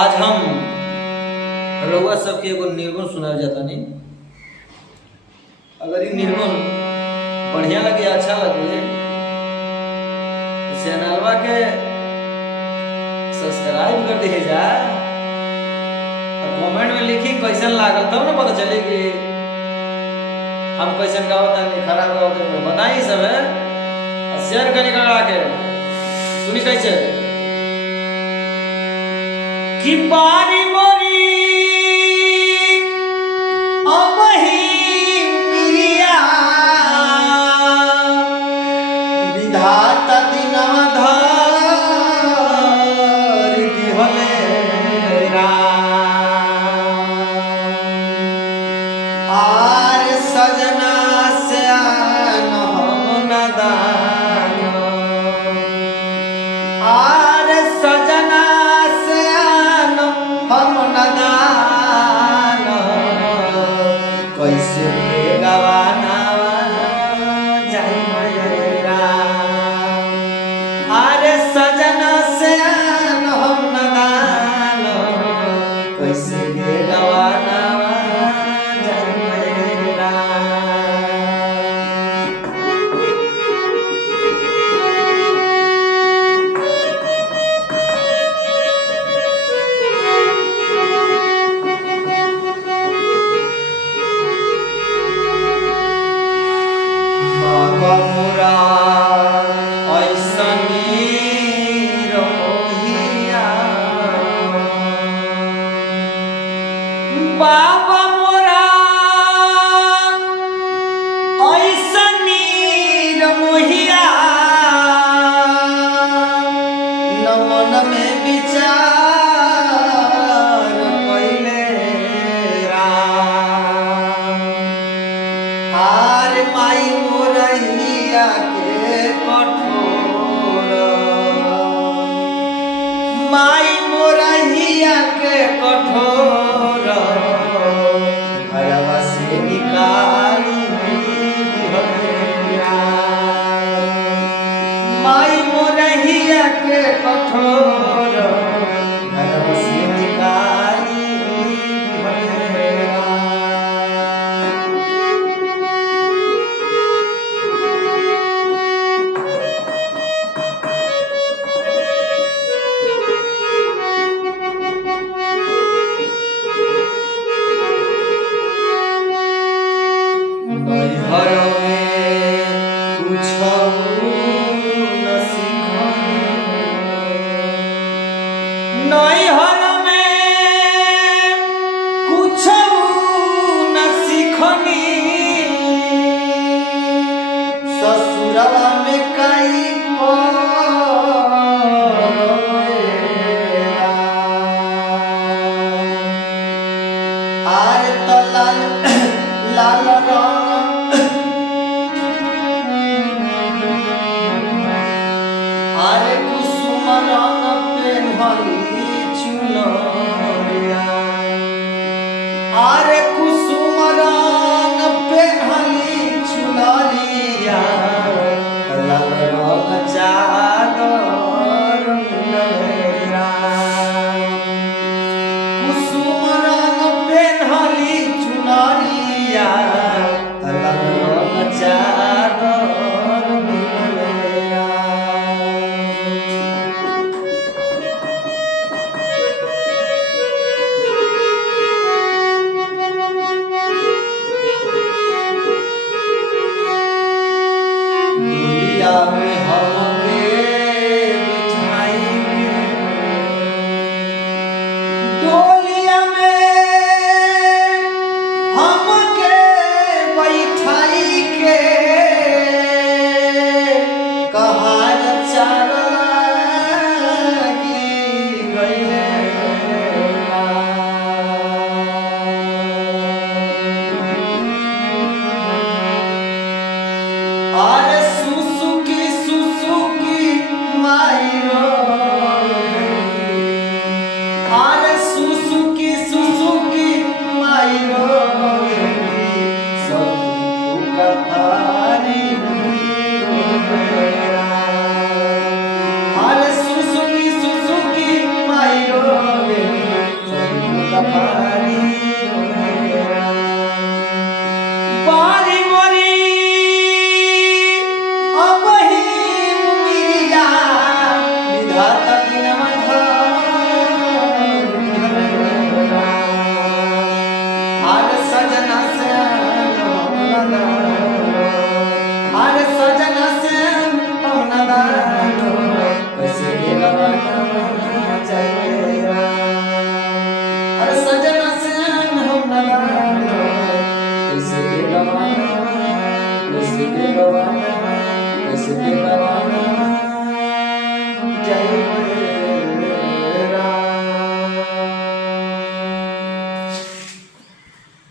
आज हम रउआ सबके एगो निर्गुण सुनाल जाता नहीं। अगर ये निर्गुण बढ़िया लगे, अच्छा लगे, चैनलवा के सब्सक्राइब कर दिए जा और कमेंट में लिखी कैसन लागल, तब ना पता चले कि हम कैसन गावत नहीं, खराब गावत नहीं। बताई सब है और शेयर करी करा के सुनी कैसे कि बारी मोरी अबही मिरिया विधाता दिनवा धर दिहले आर सजना से आन हम नदान आर सजना हम नदान कैसे गवाना जाई मेरा अरे सजना से हम नदान कैसे गवाना जाई मेरा। बाबा मोरा ऐसनी रहिया बाबा मोरा ऐसनी रहिया नमन में विचार कइले आर माई मोरहिया के कठोर माई मोरहिया के कठोर घरवा से निकाली दिहलिया माई मोरहिया के कठोर घरवा से निकाली दिहलिया। नैहर में कुछ न सीखनी नैहर में कुछ न सीखनी ससुरवा में कई आर तो लाल लाल आरे कुसुम रंग पेन्हली चुनरिया आरे कुसुम रंग पेन्हली चुनरिया लाल रंग चादर मिलरा कुसुम रंग पेन्हली चुनरिया लाल रंग चादर मिलरा। दुनिया में हमके बिठाई के डोलिया में हमके बैठाई के कहार चारगी गइले आरे सुसुकी कैसे के गवाना, कैसे के गवाना, कैसे के गवाना, जय बोले